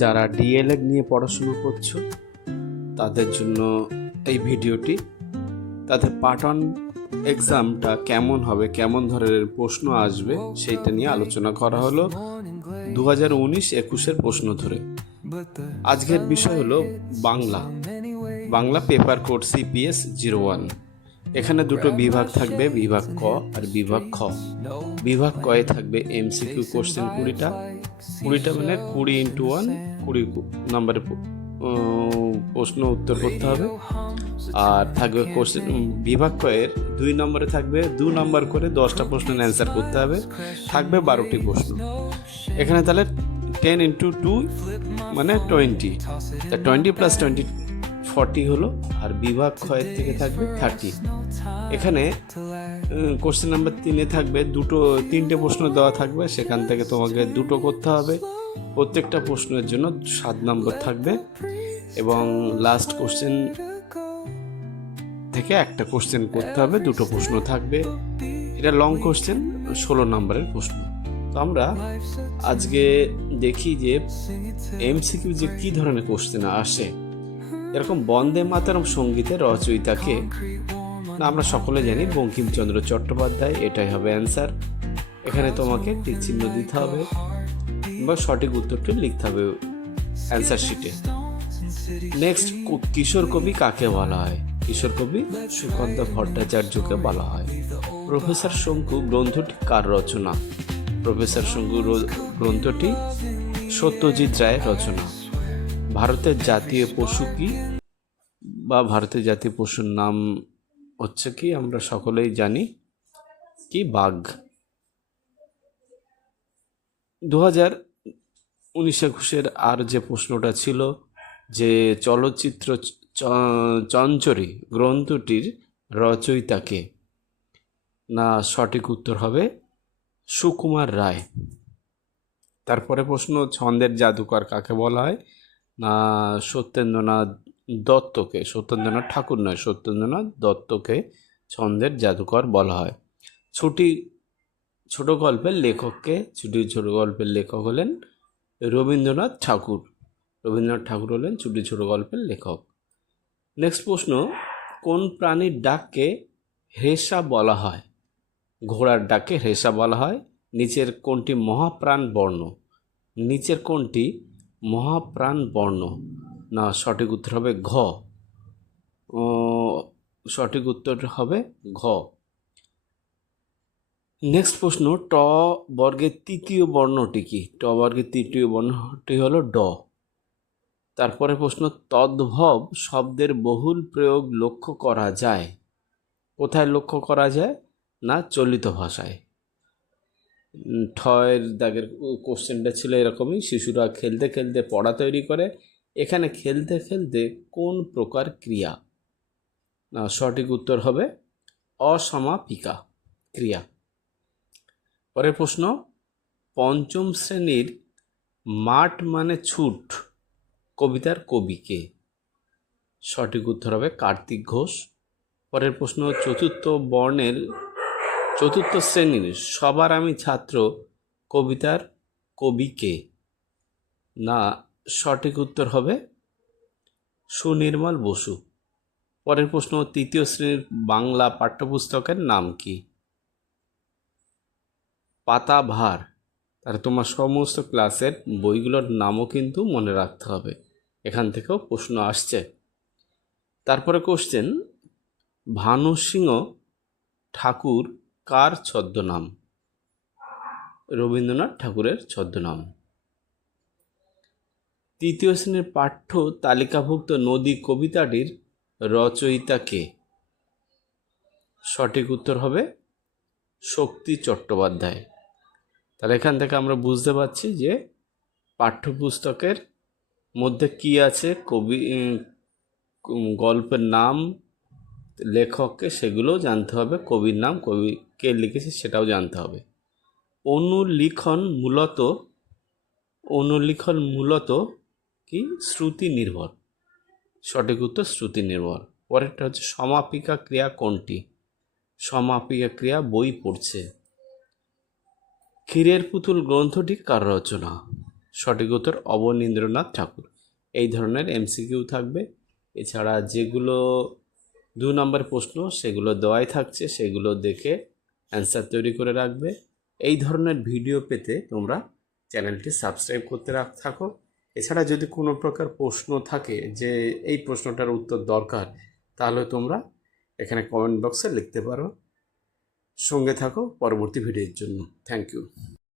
যারা ডিএলএড নিয়ে পড়াশুনো করছো তাদের জন্য এই ভিডিওটি। তাদের পার্ট 1 এক্সামটা কেমন হবে, কেমন ধরনের প্রশ্ন আসবে সেইটা নিয়ে আলোচনা করা হলো 2019-21 প্রশ্ন ধরে। আজকের বিষয় হলো বাংলা পেপার কোড CPS 01। এখানে দুটো বিভাগ থাকবে, বিভাগ ক আর বিভাগ খ। বিভাগ কয়ে থাকবে MCQ কোশ্চেন 20টা মানে 20x1 20 নম্বরের প্রশ্ন উত্তর করতে হবে। আর থাকবে কোশ্চেন বিভাগ কয়ের 2 নম্বরে থাকবে 2 নম্বর করে 10টা প্রশ্নের অ্যান্সার করতে হবে, থাকবে 12টি প্রশ্ন। এখানে তাহলে 10x2 মানে 20, তা 20 + 20 40 হলো। আর বিভাগ ক্ষয়ের থেকে থাকবে 30। এখানে কোশ্চেন নাম্বার 3-এ থাকবে 3টে প্রশ্ন দেওয়া থাকবে, সেখান থেকে তোমাকে 2টো করতে হবে। প্রত্যেকটা প্রশ্নের জন্য 7 নম্বর থাকবে এবং লাস্ট কোশ্চেন থেকে একটা কোশ্চেন করতে হবে, 2টো প্রশ্ন থাকবে। এটা লং কোশ্চেন, 16 নম্বরের প্রশ্ন। তো আমরা আজকে দেখি যে MCQ যে কী ধরনের কোশ্চেন আসে। এরকম বন্দে মাতরম সঙ্গীতের রচয়িতাকে না আমরা সকলে জানি বঙ্কিমচন্দ্র চট্টোপাধ্যায়, এটাই হবে অ্যান্সার। এখানে তোমাকে টিক চিহ্ন দিতে হবে বা সঠিক উত্তরটি লিখতে হবে অ্যান্সার শিটে। নেক্সট, কিশোর কবি কাকে বলা হয়? কিশোর কবি সুকান্ত ভট্টাচার্যকে বলা হয়। প্রফেসর শঙ্কু গ্রন্থটি কার রচনা? প্রফেসর শঙ্কু গ্রন্থটি সত্যজিৎ রায়ের রচনা। ভারতের জাতীয় পশু কি, বা ভারতের জাতীয় পশুর নাম হচ্ছে কি আমরা সকলেই জানি কি, বাঘ। 2019-21 আর যে প্রশ্নটা ছিল যে চলচ্চিত্র চঞ্চরী গ্রন্থটির রচয়িতাকে, না সঠিক উত্তর হবে সুকুমার রায়। তারপরে প্রশ্ন, ছন্দের জাদুকর কাকে বলা হয়? না সত্যেন্দ্রনাথ দত্তকে, সত্যেন্দ্রনাথ ঠাকুর নয়, সত্যেন্দ্রনাথ দত্তকে ছন্দের জাদুকর বলা হয়। ছোট গল্পের লেখক হলেন রবীন্দ্রনাথ ঠাকুর। রবীন্দ্রনাথ ঠাকুর হলেন ছোট গল্পের লেখক। নেক্সট প্রশ্ন, কোন প্রাণীর ডাককে হ্রেষা বলা হয়? ঘোড়ার ডাককে হ্রেষা বলা হয়। নিচের কোনটি মহাপ্রাণ বর্ণ? না সঠিক উত্তর হবে ঘ। সঠিক উত্তর হবে ঘ। নেক্সট প্রশ্ন, ট বর্গের তৃতীয় বর্ণটি কি? ট বর্গের তৃতীয় বর্ণটি হলো ড। তারপরে প্রশ্ন, তদ্ভব শব্দের বহুল প্রয়োগ লক্ষ্য করা যায়। কোথায় লক্ষ্য করা যায়? না চলিত ভাষায়। ঠয়ের দাগের কোশ্চেনটা ছিল এরকমই, শিশুরা খেলতে খেলতে পড়া তৈরি করে। এখানে খেলতে খেলতে কোন প্রকার ক্রিয়া? না সঠিক উত্তর হবে অসমাপিকা ক্রিয়া। পরের প্রশ্ন, পঞ্চম শ্রেণীর মাঠ মানে ছুট কবিতার কবিকে? সঠিক উত্তর হবে কার্তিক ঘোষ। পরের প্রশ্ন, চতুর্থ শ্রেণীর সবার আমি ছাত্র কবিতার কবিকে? না সঠিক উত্তর হবে সুনির্মল বসু। পরের প্রশ্ন, তৃতীয় শ্রেণীর বাংলা পাঠ্যপুস্তকের নাম কি? পাতাভার। তাহলে তোমার সমস্ত ক্লাসের বইগুলোর নামও কিন্তু মনে রাখতে হবে, এখান থেকেও প্রশ্ন আসছে। তারপরে কোশ্চেন, ভানু সিংহ ঠাকুর কার ছদ্মনাম? রবীন্দ্রনাথ ঠাকুরের ছদ্মনাম। তৃতীয় শ্রেণীর পাঠ্য তালিকাভুক্ত নদী কবিতাটির রচয়িতা কে? সঠিক উত্তর হবে শক্তি চট্টোপাধ্যায়। তাহলে এখান থেকে আমরা বুঝতে পারছি যে পাঠ্যপুস্তকের মধ্যে কি আছে, গল্পের নাম, লেখককে সেগুলোও জানতে হবে, কবির নাম, কবি কে লিখেছে সেটাও জানতে হবে। অনুলিখন মূলত কি শ্রুতি নির্ভর। সঠিক উত্তর শ্রুতি নির্ভর। পরেরটা হচ্ছে সমাপিকা ক্রিয়া কোনটি? সমাপিকা ক্রিয়া বই পড়ছে। ক্ষীরের পুতুল গ্রন্থটি কার রচনা? সঠিক উত্তর অবনীন্দ্রনাথ ঠাকুর। এই ধরনের এমসিকিউ থাকবে। এছাড়া যেগুলো 2 নম্বর প্রশ্ন সেগুলো দেওয়াই থাকছে, সেগুলো দেখে অ্যান্সার তৈরি করে রাখবে। এই ধরনের ভিডিও পেতে তোমরা চ্যানেলটি সাবস্ক্রাইব করতে থাকো। এছাড়া যদি কোনো প্রকার প্রশ্ন থাকে যে এই প্রশ্নটার উত্তর দরকার, তাহলে তোমরা এখানে কমেন্ট বক্সে লিখতে পারো। সঙ্গে থাকো পরবর্তী ভিডিওর জন্য। Thank you.